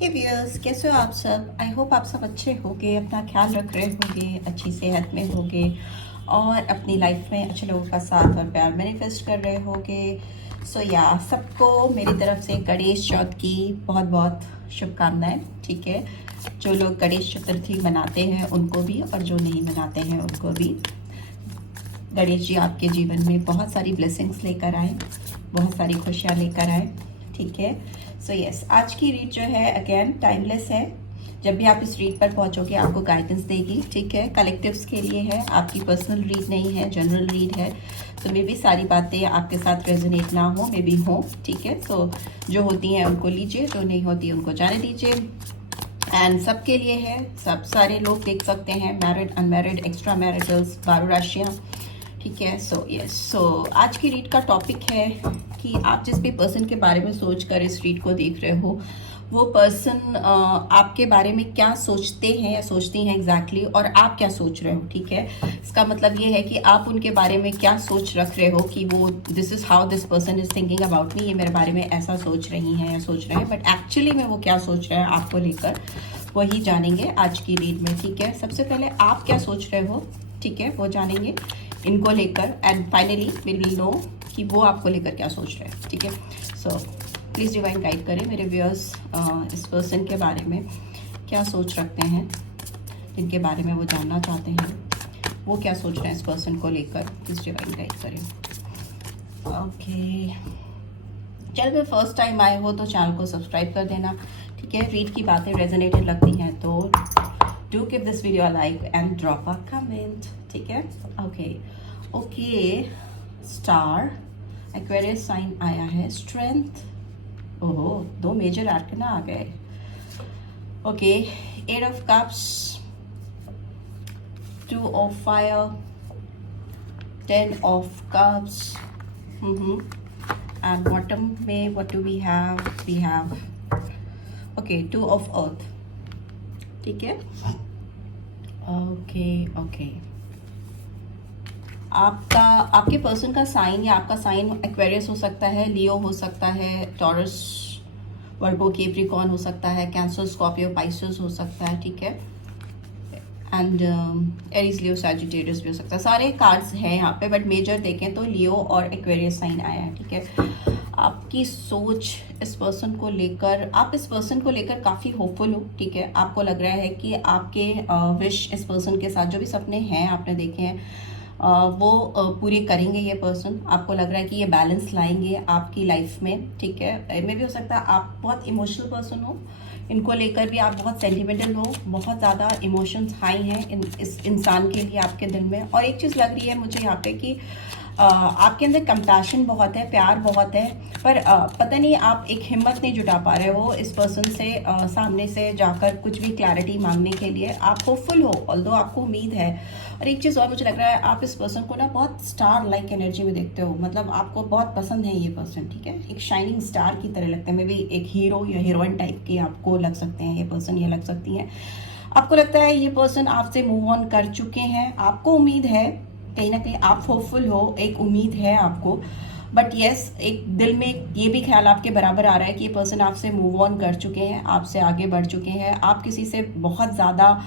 हे viewers, कैसे हो आप सब। आई होप आप सब अच्छे होंगे, अपना ख्याल रख रहे होंगे, अच्छी सेहत में होंगे और अपनी लाइफ में अच्छे लोगों का साथ और प्यार मैनिफेस्ट कर रहे होंगे। सो या सबको मेरी तरफ से गणेश चौथ की बहुत बहुत शुभकामनाएं। ठीक है, जो लोग गणेश चतुर्थी मनाते हैं उनको भी और जो नहीं मनाते हैं उनको भी गणेश जी आपके जीवन में बहुत सारी ब्लेसिंग्स लेकर आए, बहुत सारी खुशियाँ लेकर आए। ठीक है, सो यस, आज की रीड जो है अगेन टाइमलेस है। जब भी आप इस रीड पर पहुंचोगे आपको गाइडेंस देगी। ठीक है, कलेक्टिव्स के लिए है, आपकी पर्सनल रीड नहीं है, जनरल रीड है। तो मे भी सारी बातें आपके साथ रेजोनेट ना हो, मे बी हो। ठीक है, तो जो होती हैं उनको लीजिए, जो नहीं होती उनको जाने दीजिए। एंड सबके लिए है, सब सारे लोग देख सकते हैं, मैरिड, अनमैरिड, एक्स्ट्रा मैरिटल्स, 12 राशियाँ। ठीक है, सो यस, सो आज की रीड का टॉपिक है कि आप जिस भी पर्सन के बारे में सोच कर इस रीड को देख रहे हो वो पर्सन आपके बारे में क्या सोचते हैं या सोचती हैं एग्जैक्टली, और आप क्या सोच रहे हो। ठीक है, इसका मतलब ये है कि आप उनके बारे में क्या सोच रख रहे हो कि वो this is how this person is thinking about me, ये मेरे बारे में ऐसा सोच रही हैं या सोच रहे हैं, बट एक्चुअली में वो क्या सोच रहे हैं आपको लेकर, वही जानेंगे आज की रीड में। ठीक है, सबसे पहले आप क्या सोच रहे हो, ठीक है, वो जानेंगे इनको लेकर, and finally we will know कि वो आपको लेकर क्या सोच रहे हैं। ठीक है, सो प्लीज़ डिवाइन गाइड करें मेरे व्यूअर्स, इस पर्सन के बारे में क्या सोच रखते हैं, जिनके बारे में वो जानना चाहते हैं, वो क्या सोच रहे हैं इस पर्सन को लेकर। प्लीज़ डिवाइन गाइड करें। ओके, चल मैं फर्स्ट टाइम आए हो तो चैनल को सब्सक्राइब कर देना। ठीक है, रीड की बातें रेजोनेटेड लगती हैं तो do give this video a like and drop a comment. ठीक है, okay okay, star, Aquarius sign आया है, स्ट्रेंथ, ओहो, 2 मेजर आर्कना आ गए। Okay, 8 of cups, 2 of fire, 10 of cups, and bottom में what do we have okay 2 of earth. ठीक है, ओके ओके, आपके पर्सन का साइन या आपका साइन एक्वेरियस हो सकता है, लियो हो सकता है, टॉरस, वर्गो, कैप्रिकॉर्न हो सकता है, कैंसर, स्कॉर्पियो, पाइसेस हो सकता है। ठीक है, एंड एरीज, लियो, सैजिटेरियस भी हो सकता है। सारे कार्ड्स हैं यहाँ पे, बट मेजर देखें तो लियो और एक्वेरियस साइन आया है। ठीक है, आपकी सोच इस पर्सन को लेकर, आप इस पर्सन को लेकर काफ़ी होपफुल हो। ठीक है, आपको लग रहा है कि आपके विश इस पर्सन के साथ, जो भी सपने हैं आपने देखे हैं वो पूरे करेंगे ये पर्सन। आपको लग रहा है कि ये बैलेंस लाएंगे आपकी लाइफ में। ठीक है, मे भी हो सकता है आप बहुत इमोशनल पर्सन हो, इनको लेकर भी आप बहुत सेंटिमेंटल हो, बहुत ज़्यादा इमोशंस हाई हैं इस इंसान के लिए आपके दिल में। और एक चीज़ लग रही है मुझे यहाँ पे कि आपके अंदर कंपैशन बहुत है, प्यार बहुत है, पर पता नहीं आप एक हिम्मत नहीं जुटा पा रहे हो इस पर्सन से सामने से जाकर कुछ भी क्लैरिटी मांगने के लिए। आप होपफुल हो, ऑल्दो आपको उम्मीद है। और एक चीज़ और मुझे लग रहा है, आप इस पर्सन को ना बहुत स्टार लाइक एनर्जी में देखते हो, मतलब आपको बहुत पसंद है ये पर्सन। ठीक है, एक शाइनिंग स्टार की तरह लगता है, मे बी एक हीरो या हीरोइन टाइप के आपको लग सकते हैं ये पर्सन, ये लग सकती हैं। आपको लगता है ये पर्सन आपसे मूव ऑन कर चुके हैं, आपको उम्मीद है, कहीं ना कहीं आप होपफुल हो, एक उम्मीद है आपको, बट यस एक दिल में ये भी ख्याल आपके बराबर आ रहा है कि ये पर्सन आपसे मूव ऑन कर चुके हैं, आपसे आगे बढ़ चुके हैं। आप किसी से बहुत ज़्यादा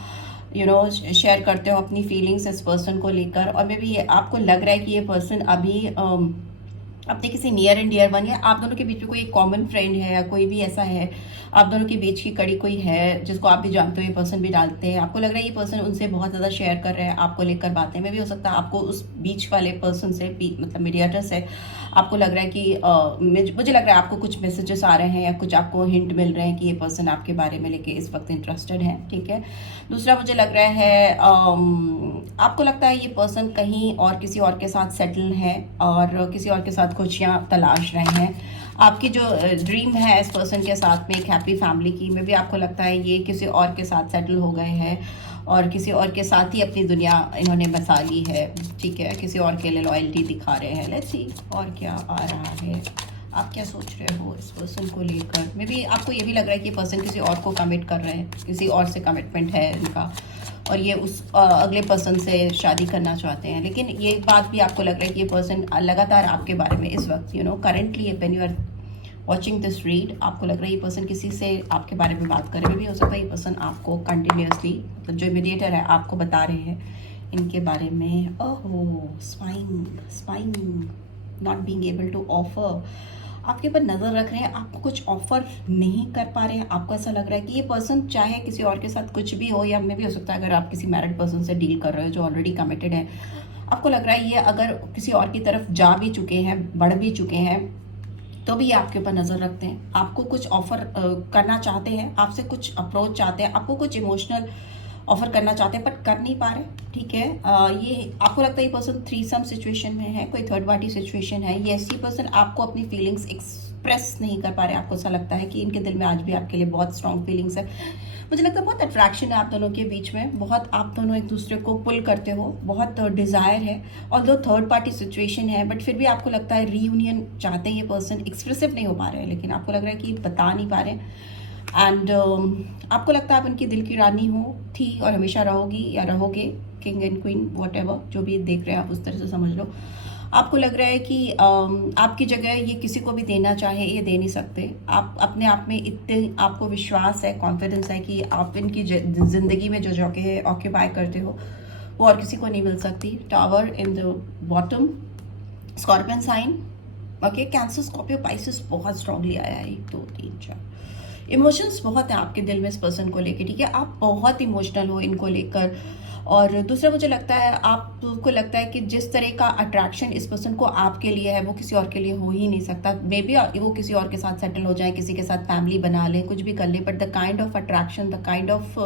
शेयर करते हो अपनी फीलिंग्स इस पर्सन को लेकर, और मे बी आपको लग रहा है कि ये पर्सन अभी अपने किसी नियर एंड डियर वन, या आप दोनों के बीच में कोई एक कॉमन फ्रेंड है या कोई भी ऐसा है, आप दोनों के बीच की कड़ी कोई है जिसको आप भी जानते हो, ये पर्सन भी डालते हैं। आपको लग रहा है ये पर्सन उनसे बहुत ज़्यादा शेयर कर रहे हैं आपको लेकर बातें, में भी हो सकता है आपको उस बीच वाले पर्सन से, मतलब मीडिएटर से आपको लग रहा है कि मुझे लग रहा है आपको कुछ मैसेजेस आ रहे हैं या कुछ आपको हिंट मिल रहे हैं कि ये पर्सन आपके बारे में लेके इस वक्त इंटरेस्टेड है। ठीक है, दूसरा मुझे लग रहा है आपको लगता है ये पर्सन कहीं और किसी और के साथ सेटल है और किसी और के साथ खुशियाँ तलाश रहे हैं। आपकी जो ड्रीम है इस पर्सन के साथ में एक हैप्पी फैमिली की, में भी आपको लगता है ये किसी और के साथ सेटल हो गए हैं और किसी और के साथ ही अपनी दुनिया इन्होंने बसा ली है। ठीक है, किसी और के लिए लॉयल्टी दिखा रहे हैं। लेट्स सी और क्या आ रहा है, आप क्या सोच रहे हो इस पर्सन को लेकर। मे बी आपको ये भी लग रहा है कि ये पर्सन किसी और को कमिट कर रहे हैं, किसी और से कमिटमेंट है इनका, और ये उस अगले पर्सन से शादी करना चाहते हैं। लेकिन ये बात भी आपको लग रहा है कि ये पर्सन लगातार आपके बारे में इस वक्त currently when you are watching this read आपको लग रहा है ये पर्सन किसी से आपके बारे में बात करे भी हो सकता है। ये पर्सन आपको कंटिन्यूसली जो मीडिएटर है आपको बता रहे हैं इनके बारे में। ओहो, spying not being able to offer, आपके ऊपर नज़र रख रहे हैं, आपको कुछ ऑफर नहीं कर पा रहे हैं। आपको ऐसा लग रहा है कि ये पर्सन चाहे किसी और के साथ कुछ भी हो, या मे भी हो सकता है अगर आप किसी मैरिड पर्सन से डील कर रहे हो जो ऑलरेडी कमिटेड है, आपको लग रहा है ये अगर किसी और की तरफ जा भी चुके हैं, बढ़ भी चुके हैं, तो भी ये आपके ऊपर नज़र रखते हैं। आपको कुछ ऑफर करना चाहते हैं, आपसे कुछ अप्रोच चाहते हैं, आपको कुछ इमोशनल ऑफर करना चाहते हैं बट कर नहीं पा रहे। ठीक है, ये आपको लगता है ये पर्सन थ्रीसम सिचुएशन में है, कोई थर्ड पार्टी सिचुएशन है। ये ऐसी पर्सन आपको अपनी फीलिंग्स एक्सप्रेस नहीं कर पा रहे। आपको ऐसा लगता है कि इनके दिल में आज भी आपके लिए बहुत स्ट्रॉन्ग फीलिंग्स है। मुझे लगता है बहुत अट्रैक्शन है आप दोनों के बीच में, बहुत आप दोनों एक दूसरे को पुल करते हो, बहुत डिज़ायर है। और दो थर्ड पार्टी सिचुएशन है बट फिर भी आपको लगता है रीयूनियन चाहते हैं ये पर्सन, एक्सप्रेसिव नहीं हो पा रहे हैं, लेकिन आपको लग रहा है कि बता नहीं पा रहे हैं। एंड आपको लगता है आप उनकी दिल की रानी हो, थी और हमेशा रहोगी या रहोगे, king and queen what ever, जो भी देख रहे हैं आप उस तरह से समझ लो। आपको लग रहा है कि आपकी जगह ये किसी को भी देना चाहे ये दे नहीं सकते। आप अपने आप में इतने आपको विश्वास है, कॉन्फिडेंस है कि आप इनकी ज़िंदगी में जो जगह ऑक्यूपाई करते हो वो और किसी को नहीं मिल सकती। Tower in the bottom, Scorpion sign, okay, cancer, Scorpio, Pisces बहुत स्ट्रांगली आया है, 1 2 3 4। इमोशंस बहुत हैं आपके दिल में इस पर्सन को लेकर, ठीक है, आप बहुत इमोशनल हो इनको लेकर। और दूसरा मुझे लगता है आपको लगता है कि जिस तरह का अट्रैक्शन इस पर्सन को आपके लिए है वो किसी और के लिए हो ही नहीं सकता। मे बी वो किसी और के साथ सेटल हो जाए, किसी के साथ फैमिली बना लें, कुछ भी कर लें, but the kind of attraction, the kind of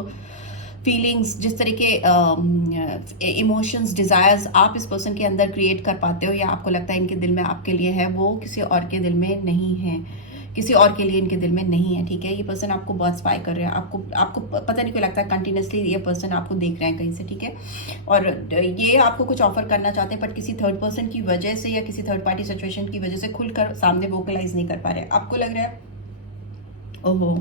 feelings, जिस तरह के इमोशंस, डिज़ायर्स आप इस पर्सन के अंदर क्रिएट कर पाते हो या आपको लगता है इनके दिल में आपके लिए है, वो किसी और के दिल में नहीं है, किसी और के लिए इनके दिल में नहीं है। ठीक है, ये पर्सन आपको बहुत स्पाई कर रहे हैं, आपको पता नहीं क्यों लगता है कंटिन्यूसली ये पर्सन आपको देख रहे हैं कहीं से। ठीक है, और ये आपको कुछ ऑफर करना चाहते हैं बट किसी थर्ड पर्सन की वजह से या किसी थर्ड पार्टी सिचुएशन की वजह से खुलकर सामने वोकलाइज नहीं कर पा रहे। आपको लग रहा है ओहो,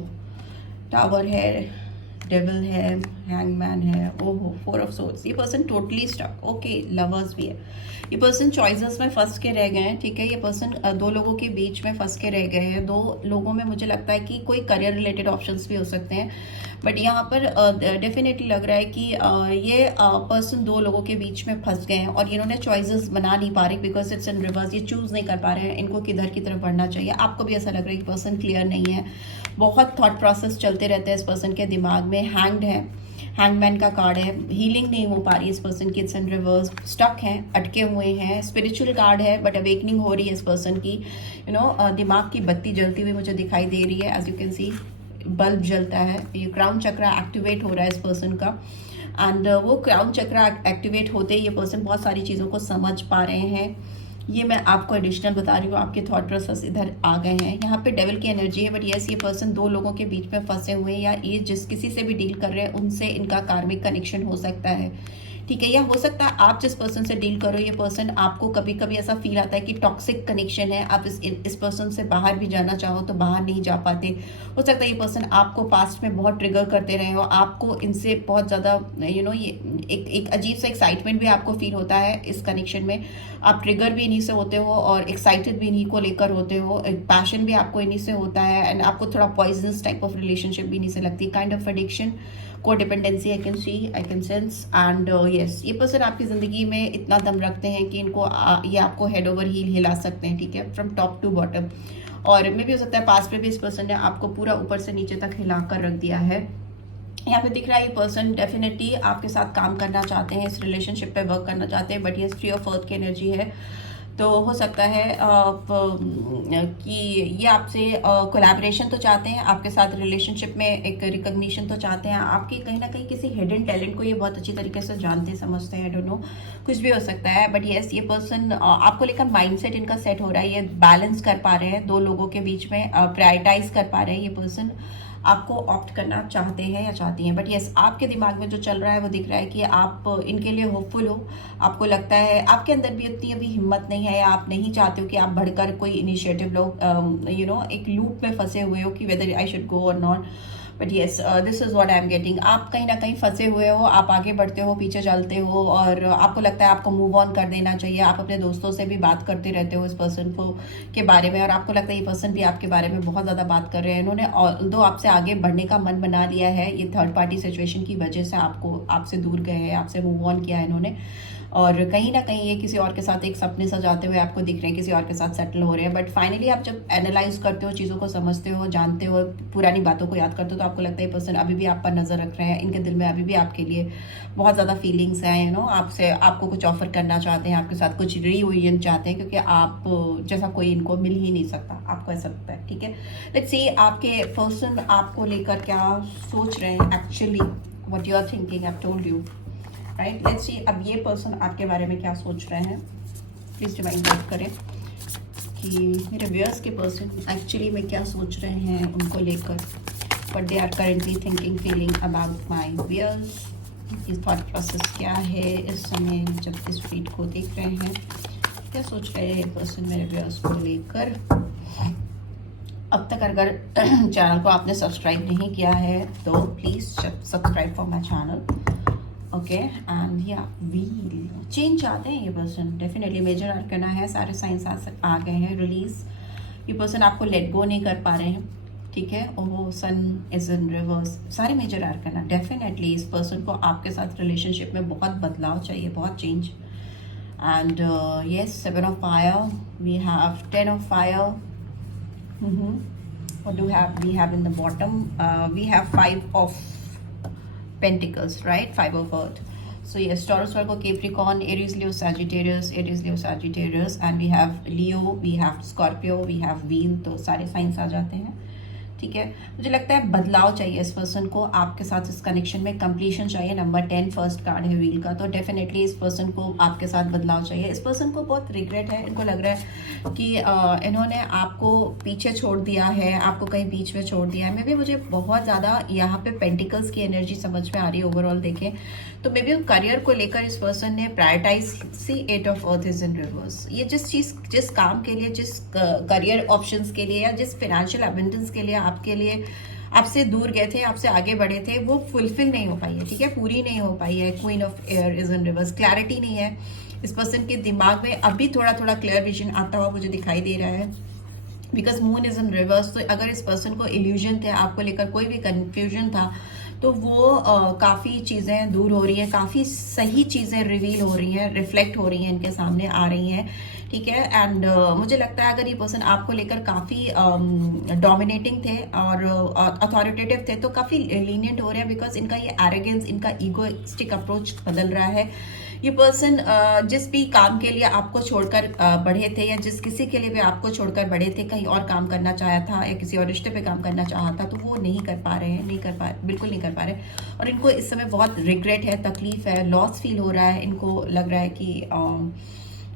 टावर है, डेविल है, हैंगमैन है, ओहो, 4 ऑफ सोर्ड्स, ये person totally stuck. Okay, lovers भी है, ये पर्सन चॉइसेस में फंस के रह गए हैं। ठीक है, ये पर्सन दो लोगों के बीच में फंस के रह गए हैं। दो लोगों में मुझे लगता है कि कोई करियर रिलेटेड ऑप्शंस भी हो सकते हैं, बट यहाँ पर डेफिनेटली लग रहा है कि ये पर्सन दो लोगों के बीच में फंस गए हैं और इन्होंने चॉइसेस बना नहीं पा रहे बिकॉज इट्स इन रिवर्स। ये चूज नहीं कर पा रहे हैं इनको किधर की तरफ बढ़ना चाहिए। आपको भी ऐसा लग रहा है कि पर्सन क्लियर नहीं है, बहुत थॉट प्रोसेस चलते रहते हैं इस पर्सन के दिमाग में। हैंग्ड है, हैंगमैन का कार्ड है, हीलिंग नहीं हो पा रही है इस पर्सन की, इट्स इन रिवर्स, स्टक हैं, अटके हुए हैं। स्पिरिचुअल कार्ड है बट अवेकनिंग हो रही है इस पर्सन की, दिमाग की बत्ती जलती हुई मुझे दिखाई दे रही है। As you can see bulb जलता है, ये क्राउन चक्रा एक्टिवेट हो रहा है इस पर्सन का। एंड वो क्राउन चक्रा एक्टिवेट होते ही ये पर्सन बहुत सारी चीज़ों को समझ पा रहे हैं। ये मैं आपको एडिशनल बता रही हूँ, आपके थॉट प्रोसेस इधर आ गए हैं। यहाँ पे डेविल की एनर्जी है बट यस, ये पर्सन दो लोगों के बीच में फंसे हुए हैं या ये जिस किसी से भी डील कर रहे हैं उनसे इनका कार्मिक कनेक्शन हो सकता है। ठीक है, या हो सकता है आप जिस पर्सन से डील करो ये पर्सन, आपको कभी कभी ऐसा फील आता है कि टॉक्सिक कनेक्शन है, आप इस पर्सन से बाहर भी जाना चाहो तो बाहर नहीं जा पाते। हो सकता है ये पर्सन आपको पास्ट में बहुत ट्रिगर करते रहे हो, आपको इनसे बहुत ज़्यादा ये एक अजीब सा एक्साइटमेंट भी आपको फील होता है इस कनेक्शन में। आप ट्रिगर भी इन्हीं से होते हो और एक्साइटेड भी इन्हीं को लेकर होते हो, पैशन भी आपको इन्हीं से होता है एंड आपको थोड़ा पॉइजनस टाइप ऑफ रिलेशनशिप भी इन्हीं से लगती है, kind of addiction, codependency I can see, I can sense. And yes, ये पर्सन आपकी ज़िंदगी में इतना दम रखते हैं कि इनको ये आपको हेड ओवर हील हिला सकते हैं। ठीक है, फ्रॉम टॉप टू बॉटम। और मे भी हो सकता है पास में भी इस पर्सन ने आपको पूरा ऊपर से नीचे तक हिला कर रख दिया है। यहाँ पे दिख रहा है ये पर्सन डेफिनेटली आपके साथ काम करना चाहते हैं, इस रिलेशनशिप पे वर्क करना चाहते हैं, बट ये 3 ऑफ अर्थ की एनर्जी है। तो हो सकता है कि ये आपसे कोलैबोरेशन तो चाहते हैं, आपके साथ रिलेशनशिप में एक रिकग्निशन तो चाहते हैं, आपकी कहीं ना कहीं किसी हिडन टैलेंट को ये बहुत अच्छी तरीके से जानते समझते हैं। आई डोंट नो, कुछ भी हो सकता है, बट यस, ये पर्सन आपको लेकर माइंडसेट इनका सेट हो रहा है, ये बैलेंस कर पा रहे हैं दो लोगों के बीच में, प्रायोरिटाइज कर पा रहे हैं। ये पर्सन आपको ऑप्ट करना चाहते हैं या चाहती हैं, बट यस, आपके दिमाग में जो चल रहा है वो दिख रहा है कि आप इनके लिए होपफुल हो। आपको लगता है आपके अंदर भी उतनी अभी हिम्मत नहीं है या आप नहीं चाहते हो कि आप बढ़कर कोई इनिशिएटिव लो, एक लूप में फंसे हुए हो कि वेदर आई शुड गो और not. But yes, this is what I am getting. आप कहीं ना कहीं फंसे हुए हो, आप आगे बढ़ते हो, पीछे चलते हो, और आपको लगता है आपको मूव ऑन कर देना चाहिए। आप अपने दोस्तों से भी बात करते रहते हो इस पर्सन को के बारे में, और आपको लगता है ये पर्सन भी आपके बारे में बहुत ज़्यादा बात कर रहे हैं। इन्होंने दो आपसे आगे बढ़ने का मन बना लिया है, ये थर्ड पार्टी सिचुएशन की वजह से आपसे दूर गए हैं, आपसे मूव ऑन किया है इन्होंने, और कहीं ना कहीं ये किसी और के साथ एक सपने सजाते हुए आपको दिख रहे हैं, किसी और के साथ सेटल हो रहे हैं। बट फाइनली आप जब एनालाइज करते हो, चीज़ों को समझते हो, जानते हो, पुरानी बातों को याद करते हो, तो आपको लगता है ये पर्सन अभी भी आप पर नज़र रख रहे हैं, इनके दिल में अभी भी आपके लिए बहुत ज़्यादा फीलिंग्स हैं, आपसे, आपको कुछ ऑफर करना चाहते हैं, आपके साथ कुछ रीयूनियन चाहते हैं, क्योंकि आप जैसा कोई इनको मिल ही नहीं सकता, आपको ऐसा लगता है। ठीक है, लेट्स सी आपके पर्सन आपको लेकर क्या सोच रहे हैं actually, what you are thinking, I told you right. Let's see अब ये पर्सन आपके बारे में क्या सोच रहे हैं। प्लीज डिवाइन गाइड करें कि मेरे व्यूअर्स के पर्सन एक्चुअली में क्या सोच रहे हैं उनको लेकर, but they are currently thinking feeling about my viewers. इस थॉट प्रोसेस क्या है इस समय जब इस फीड को देख रहे हैं, क्या सोच रहे हैं पर्सन मेरे व्यूअर्स को लेकर। अब तक अगर चैनल को आपने सब्सक्राइब नहीं किया है तो please subscribe for my channel. Okay, and या व्हील चेंज चाहते हैं ये पर्सन, डेफिनेटली मेजर आर्कना है, सारे साइंस आ गए हैं रिलीज। ये पर्सन आपको लेट गो नहीं कर पा रहे हैं, ठीक है। Oh, sun is in reverse, सारे मेजर आर्कना, डेफिनेटली इस पर्सन को आपके साथ रिलेशनशिप में बहुत बदलाव चाहिए, बहुत change. And yes, 7 of fire, we have 10 of fire. What do we have in the bottom? We have 5 of Pentacles, right? 5 of Earth. So yes, Taurus, Virgo, Capricorn, Aries, Leo, Sagittarius, Aries, Leo, Sagittarius, and we have Leo, we have Scorpio, we have Wheel, तो सारे science आ जाते हैं, ठीक है। मुझे लगता है बदलाव चाहिए इस पर्सन को आपके साथ, इस कनेक्शन में कंप्लीशन चाहिए। नंबर 10 फर्स्ट कार्ड है व्हील का, तो डेफिनेटली इस पर्सन को आपके साथ बदलाव चाहिए। इस पर्सन को बहुत रिग्रेट है, इनको लग रहा है कि इन्होंने आपको पीछे छोड़ दिया है, आपको कहीं बीच में छोड़ दिया है। मे भी मुझे बहुत ज़्यादा यहाँ पे पेंटिकल्स की एनर्जी समझ में आ रही है ओवरऑल देखें तो। मे बी करियर को लेकर इस पर्सन ने prioritize, see 8 of earth is in reverse. ये जिस काम के लिए, जिस करियर ऑप्शंस के लिए, या जिस फाइनेंशियल अबंडेंस के लिए आपके लिए आपसे दूर गए थे, आपसे आगे बढ़े थे, वो फुलफिल नहीं हो पाई है, ठीक है, पूरी नहीं हो पाई है। Queen of air is in reverse, clarity नहीं है इस पर्सन के दिमाग में। अभी थोड़ा थोड़ा क्लियर विजन आता हुआ मुझे दिखाई दे रहा है, because moon is in reverse. तो अगर इस पर्सन को इल्यूजन थे, आपको लेकर कोई भी कंफ्यूजन था, तो वो काफ़ी चीज़ें दूर हो रही हैं, काफ़ी सही चीज़ें रिवील हो रही हैं, रिफ्लेक्ट हो रही हैं, इनके सामने आ रही हैं, ठीक है। एंड मुझे लगता है अगर ये पर्सन आपको लेकर काफ़ी डोमिनेटिंग थे और अथॉरिटेटिव थे, तो काफ़ी लीनियंट हो रहे हैं, बिकॉज इनका ये एरोगेंस, इनका ईगोइस्टिक अप्रोच बदल रहा है। ये पर्सन जिस भी काम के लिए आपको छोड़कर बढ़े थे, या जिस किसी के लिए भी आपको छोड़कर बढ़े थे, कहीं और काम करना चाहा था या किसी और रिश्ते पे काम करना चाहा था, तो वो नहीं कर पा रहे हैं, बिल्कुल नहीं कर पा रहे। और इनको इस समय बहुत रिग्रेट है, तकलीफ है, लॉस फील हो रहा है। इनको लग रहा है कि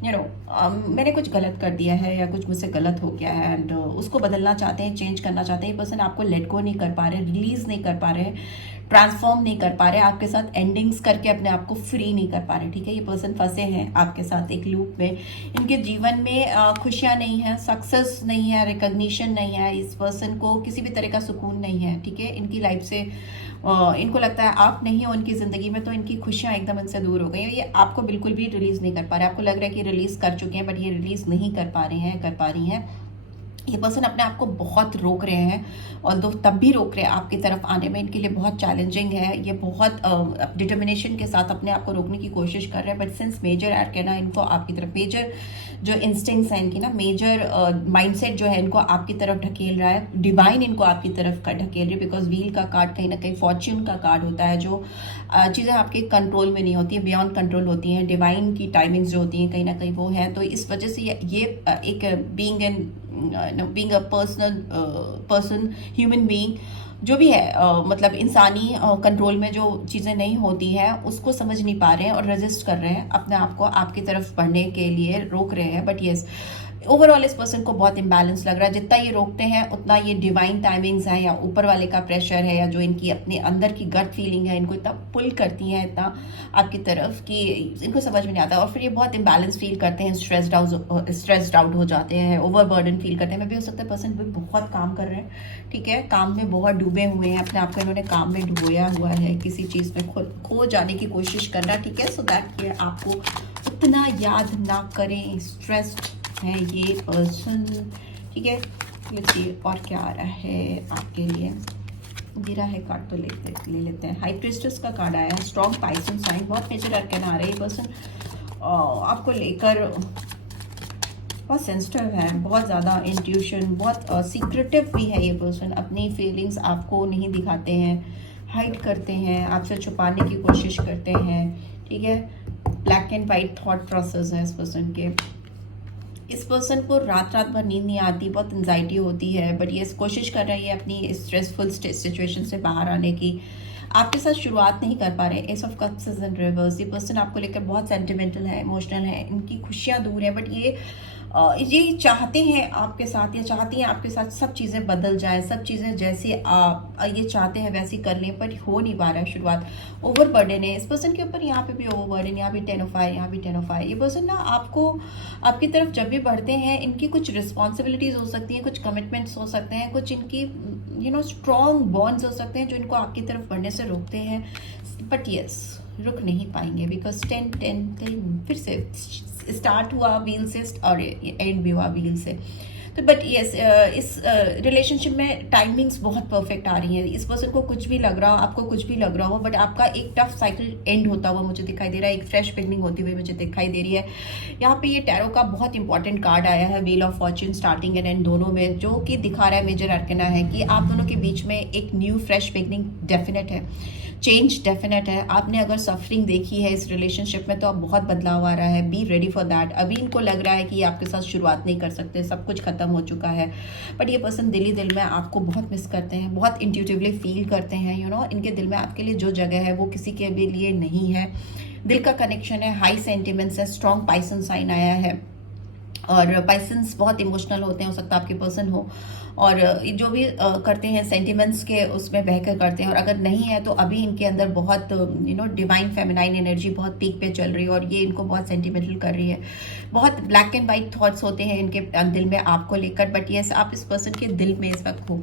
मैंने कुछ गलत कर दिया है, या कुछ मुझसे गलत हो गया है, एंड उसको बदलना चाहते हैं, चेंज करना चाहते हैं। ये पर्सन आपको लेट गो नहीं कर पा रहे, रिलीज नहीं कर पा रहे, ट्रांसफॉर्म नहीं कर पा रहे, आपके साथ एंडिंग्स करके अपने आप को फ्री नहीं कर पा रहे, ठीक है। ये पर्सन फंसे हैं आपके साथ एक लूप में। इनके जीवन में खुशियाँ नहीं है, सक्सेस नहीं है, रिकग्निशन नहीं है, इस पर्सन को किसी भी तरह का सुकून नहीं है, ठीक है। इनकी लाइफ से इनको लगता है आप नहीं हो उनकी ज़िंदगी में, तो इनकी खुशियाँ एकदम इनसे दूर हो गई हैं। ये आपको बिल्कुल भी रिलीज़ नहीं कर पा रहे, आपको लग रहा है कि रिलीज़ कर चुके हैं, बट ये रिलीज़ नहीं कर पा रहे हैं, कर पा रही हैं। ये पर्सन अपने आप को बहुत रोक रहे हैं, और तब भी रोक रहे हैं, आपकी तरफ आने में इनके लिए बहुत चैलेंजिंग है। ये बहुत डिटर्मिनेशन के साथ अपने आप को रोकने की कोशिश कर रहे हैं, बट सिंस मेजर आर्कैना इनको आपकी तरफ, मेजर जो इंस्टिंक्ट्स हैं इनकी ना, मेजर माइंडसेट जो है इनको आपकी तरफ ढकेल रहा है, डिवाइन इनको आपकी तरफ ढकेल रही है। बिकॉज व्हील का कार्ड कहीं ना कहीं फॉर्च्यून का कार्ड होता है, जो चीज़ें आपके कंट्रोल में नहीं होती हैं, बियॉन्ड कंट्रोल होती हैं। डिवाइन की टाइमिंग्स जो होती हैं कहीं ना कहीं वो है, तो इस वजह से ये एक being a person, human being जो भी है, मतलब इंसानी कंट्रोल में जो चीज़ें नहीं होती हैं उसको समझ नहीं पा रहे हैं, और रेजिस्ट कर रहे हैं, अपने आप को आपकी तरफ बढ़ने के लिए रोक रहे हैं। बट येस, ओवरऑल इस पर्सन को बहुत इम्बैलेंस लग रहा है। जितना ये रोकते हैं उतना ये डिवाइन टाइमिंग्स है या ऊपर वाले का प्रेशर है या जो इनकी अपने अंदर की गट फीलिंग है, इनको इतना पुल करती हैं इतना आपकी तरफ कि इनको समझ में नहीं आता, और फिर ये बहुत इम्बैलेंस फील करते हैं, स्ट्रेस्ड आउट हो जाते हैं, ओवरबर्डन फील करते हैं। मैं भी हो सकता है पर्सन भी बहुत काम कर रहे हैं, ठीक है, काम में बहुत डूबे हुए हैं, अपने आप को इन्होंने काम में डुबोया हुआ है, किसी चीज़ में खो जाने की कोशिश करना, ठीक है, सो दैट ये आपको उतना याद ना करें। स्ट्रेस्ड है ये पर्सन, ठीक है। लेट्स सी और क्या आ रहा है आपके लिए। गिरा है कार्ड तो ले लेते हैं। हाई प्रीस्टेस का कार्ड आया है, स्ट्रॉन्ग पाइसन साइन, बहुत मेजर अरकन आ रहे हैं। पर्सन आपको लेकर बहुत सेंसिटिव है, बहुत ज़्यादा इंट्यूशन, बहुत सीक्रेटिव भी है ये पर्सन। अपनी फीलिंग्स आपको नहीं दिखाते हैं, हाइड करते हैं, आपसे छुपाने की कोशिश करते हैं, ठीक है। Black and white thought process है इस पर्सन के। इस पर्सन को रात भर नींद नहीं आती, बहुत एंजाइटी होती है, बट ये कोशिश कर रही है अपनी स्ट्रेसफुल सिचुएशन से बाहर आने की। आपके साथ शुरुआत नहीं कर पा रहे। S of cups is in reverse. ये पर्सन आपको लेकर बहुत सेंटिमेंटल है, इमोशनल है, इनकी खुशियाँ दूर है, बट ये चाहते हैं आपके साथ, या चाहती हैं आपके साथ सब चीज़ें बदल जाए, सब चीज़ें जैसे ये चाहते हैं वैसे कर लें, पर हो नहीं पा रहा है शुरुआत। ओवर बर्डन है इस पर्सन के ऊपर, यहाँ पे भी ओवर बर्डन, यहाँ भी 10 ऑफ फायर, यहाँ भी 10 ऑफ फायर। ये पर्सन ना आपको आपकी तरफ जब भी बढ़ते हैं, इनकी कुछ रिस्पॉन्सिबिलिटीज़ हो सकती हैं, कुछ कमिटमेंट्स हो सकते हैं, कुछ इनकी स्ट्रॉन्ग बॉन्ड्स हो सकते हैं जो इनको आपकी तरफ बढ़ने से रोकते हैं, बट यस रुक नहीं पाएंगे बिकॉज 10 फिर से स्टार्ट हुआ व्हील से और एंड भी हुआ व्हील से। तो बट यस इस रिलेशनशिप में टाइमिंग्स बहुत परफेक्ट आ रही हैं। इस पर्सन को कुछ भी लग रहा हो, आपको कुछ भी लग रहा हो, बट आपका एक टफ साइकिल एंड होता हुआ मुझे दिखाई दे रहा है, एक फ्रेश बिगनिंग होती हुई मुझे दिखाई दे रही है। यहाँ पे ये टैरो का बहुत इंपॉर्टेंट कार्ड आया है, wheel of Fortune, starting and and दोनों में, जो कि दिखा रहा है मेजर अरकना है कि आप दोनों के बीच में एक न्यू फ्रेश बिगनिंग डेफिनेट है, चेंज डेफिनेट है। आपने अगर सफरिंग देखी है इस रिलेशनशिप में तो अब बहुत बदलाव आ रहा है, बी रेडी फॉर दैट। अभी इनको लग रहा है कि ये आपके साथ शुरुआत नहीं कर सकते, सब कुछ खत्म हो चुका है, बट ये पर्सन दिल ही दिल में आपको बहुत मिस करते हैं, बहुत इंट्यूटिवली फील करते हैं। इनके दिल में आपके लिए जो जगह है वो किसी के भी लिए नहीं है। दिल का कनेक्शन है, हाई सेंटिमेंट्स है, स्ट्रॉन्ग पाइसन साइन आया है, और पाइसन्स बहुत इमोशनल होते हैं, हो सकता है आपके पर्सन हो, और जो भी करते हैं सेंटिमेंट्स के उसमें बहकर करते हैं, और अगर नहीं है तो अभी इनके अंदर बहुत डिवाइन फेमिनाइन एनर्जी बहुत पीक पे चल रही है, और ये इनको बहुत सेंटिमेंटल कर रही है। बहुत ब्लैक एंड वाइट थॉट्स होते हैं इनके दिल में आपको लेकर, बट यस आप इस पर्सन के दिल में इस वक्त हो,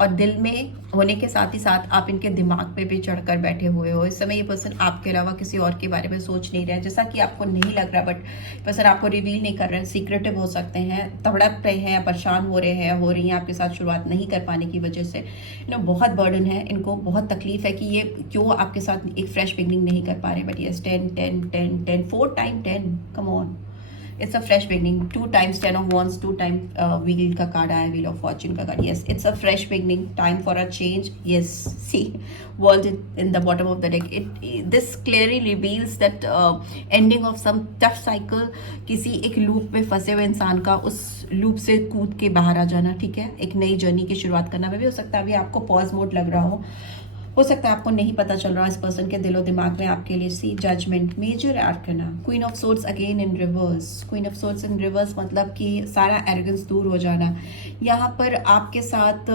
और दिल में होने के साथ ही साथ आप इनके दिमाग पे भी चढ़कर बैठे हुए हो। इस समय ये पर्सन आपके अलावा किसी और के बारे में सोच नहीं रहे हैं, जैसा कि आपको नहीं लग रहा, बट पर्सन आपको रिवील नहीं कर रहे हैं, सीक्रेटिव हो सकते हैं, तड़प रहे हैं, परेशान हो रहे हैं, हो रही हैं आपके साथ शुरुआत नहीं कर पाने की वजह से। बहुत बर्डन है इनको, बहुत तकलीफ है कि ये क्यों आपके साथ एक फ्रेश बिगनिंग नहीं कर पा रहे, but yes 10 4 time 10, come on, it's a fresh beginning. 2 times 10 of wands, 2 time wheel का कार्ड आया, व्हील ऑफ फॉर्च्यून का card. Yes it's a fresh beginning, time for a change. Yes see world in the bottom of the deck, this clearly reveals that ending of some tough cycle, किसी एक loop में फंसे हुए इंसान का उस loop से कूद के बाहर आ जाना, ठीक है, एक नई जर्नी की शुरुआत करना। में भी हो सकता है अभी आपको पॉज मोड लग रहा हो सकता है आपको नहीं पता चल रहा इस पर्सन के दिलो दिमाग में आपके लिए। See judgement, major arcana, queen of swords again in reverse. Queen of swords in reverse मतलब कि सारा एरोगेंस दूर हो जाना, यहाँ पर आपके साथ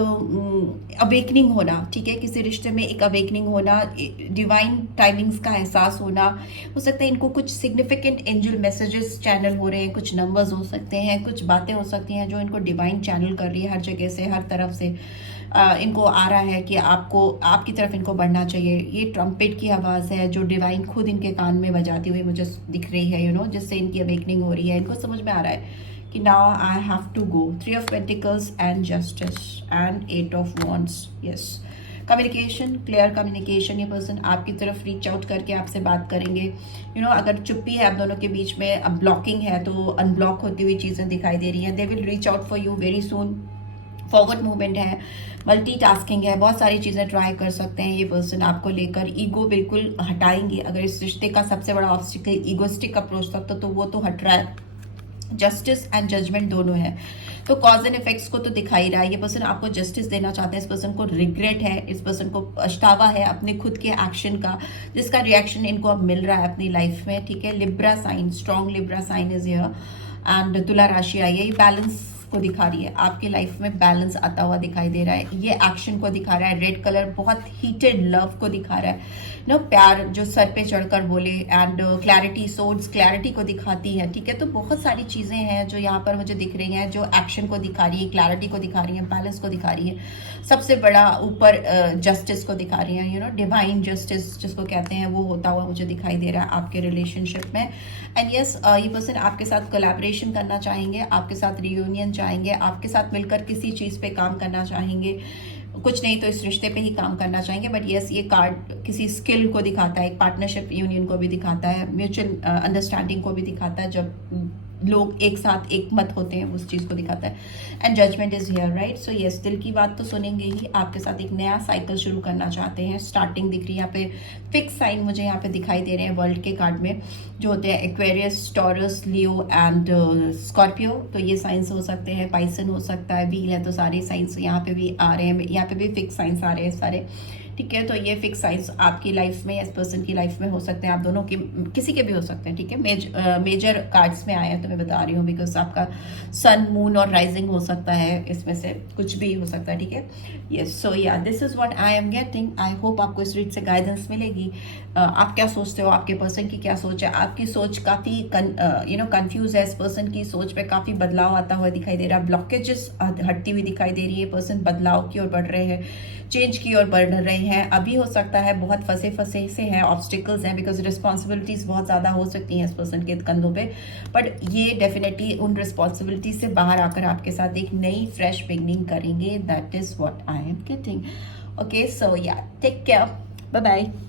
अवेकनिंग होना, ठीक है, किसी रिश्ते में एक अवेकनिंग होना, डिवाइन टाइमिंग्स का एहसास होना। हो सकता है इनको कुछ सिग्निफिकेंट एंजल मैसेजेस चैनल हो रहे हैं, कुछ नंबर्स हो सकते हैं, कुछ बातें हो सकती हैं जो इनको डिवाइन चैनल कर रही है हर जगह से, हर तरफ से। इनको आ रहा है कि आपकी तरफ इनको बढ़ना चाहिए। ये ट्रम्पेट की आवाज़ है जो डिवाइन खुद इनके कान में बजाती हुई मुझे दिख रही है, जिससे इनकी अवेकनिंग हो रही है। इनको समझ में आ रहा है कि now I have to go. 3 of Pentacles and justice and 8 of Wands। Yes communication, clear communication, ये पर्सन आपकी तरफ रीच आउट करके आपसे बात करेंगे। अगर चुप्पी है आप दोनों के बीच में, अब ब्लॉकिंग है तो अनब्लॉक होती हुई चीज़ें दिखाई दे रही हैं। They will reach out for you very soon. Forward movement है, मल्टीटास्किंग है, बहुत सारी चीज़ें ट्राई कर सकते हैं ये पर्सन आपको लेकर। ईगो बिल्कुल हटाएंगे। अगर इस रिश्ते का सबसे बड़ा ऑब्स्टिकल ईगोस्टिक अप्रोच था तो वो तो हट रहा है। जस्टिस एंड जजमेंट दोनों है, तो कॉज एंड इफेक्ट्स को तो दिखा ही रहा है। ये पर्सन आपको जस्टिस देना चाहते हैं, इस पर्सन को रिग्रेट है, इस पर्सन को पछतावा है अपने खुद के एक्शन का, जिसका रिएक्शन इनको अब मिल रहा है अपनी लाइफ में, ठीक है। Libra sign, strong Libra sign is here. And तुला राशि आई है, ये बैलेंस को दिखा रही है, आपकी लाइफ में बैलेंस आता हुआ दिखाई दे रहा है, ये एक्शन को दिखा रहा है। रेड कलर बहुत हीटेड लव को दिखा रहा है, नो प्यार जो सर पे चढ़कर बोले, एंड क्लैरिटी, सोर्ड्स क्लैरिटी को दिखाती है, ठीक है। तो बहुत सारी चीजें हैं जो यहाँ पर मुझे दिख रही हैं, जो एक्शन को दिखा रही है, क्लैरिटी को दिखा रही है, बैलेंस को दिखा रही है। सबसे बड़ा ऊपर जस्टिस को दिखा रही है, यू नो डिवाइन जस्टिस जिसको कहते हैं, वो होता हुआ मुझे दिखाई दे रहा है आपके रिलेशनशिप में। एंड यस, ये पर्सन आपके साथ कोलैबोरेशन करना चाहेंगे, आपके साथ रियूनियन चाहेंगे, आपके साथ मिलकर किसी चीज पे काम करना चाहेंगे, कुछ नहीं तो इस रिश्ते पे ही काम करना चाहेंगे। बट यस, ये कार्ड किसी स्किल को दिखाता है, एक पार्टनरशिप यूनियन को भी दिखाता है, म्यूचुअल अंडरस्टैंडिंग को भी दिखाता है, जब लोग एक साथ एक मत होते हैं उस चीज को दिखाता है। And judgement is here, right. So yes, दिल की बात तो सुनेंगे ही, आपके साथ एक नया साइकिल शुरू करना चाहते हैं, स्टार्टिंग दिख रही है यहाँ पे। फिक्स साइन मुझे यहाँ पे दिखाई दे रहे हैं वर्ल्ड के कार्ड में, जो होते हैं Aquarius, taurus, Leo and Scorpio. तो ये साइंस हो सकते हैं, पाइसन हो सकता है, व्हील है, तो सारे साइंस यहाँ पे भी आ रहे हैं, यहाँ पे भी फिक्स साइंस आ रहे हैं सारे, ठीक है। तो ये फिक्स साइंस आपकी लाइफ में, इस पर्सन की लाइफ में हो सकते हैं, आप दोनों के, किसी के भी हो सकते हैं, ठीक है। मेजर कार्ड्स में आए हैं तो मैं बता रही हूँ, बिकॉज आपका सन, मून और राइजिंग हो सकता है, इसमें से कुछ भी हो सकता है, ठीक है। यस, सो या this is what I am getting. I hope आपको इस रीड से गाइडेंस मिलेगी। आप क्या सोचते हो, आपके पर्सन की क्या सोच है? आपकी सोच काफी कंफ्यूज है, इस पर्सन की सोच पे काफी बदलाव आता हुआ दिखाई दे रहा है, ब्लॉकेजेस हटती हुई दिखाई दे रही है, पर्सन बदलाव की ओर बढ़ रहे हैं, चेंज की ओर बढ़ रहे हैं। अभी हो सकता है बहुत फंसे फंसे से हैं, ऑब्स्टिकल्स हैं, बिकॉज रिस्पॉन्सिबिलिटीज बहुत ज़्यादा हो सकती हैं इस पर्सन के कंधों पे, बट ये डेफिनेटली उन रिस्पॉन्सिबिलिटीज से बाहर आकर आपके साथ एक नई फ्रेश बिगनिंग करेंगे। That is what I am getting. Okay, so yeah, take care, bye bye.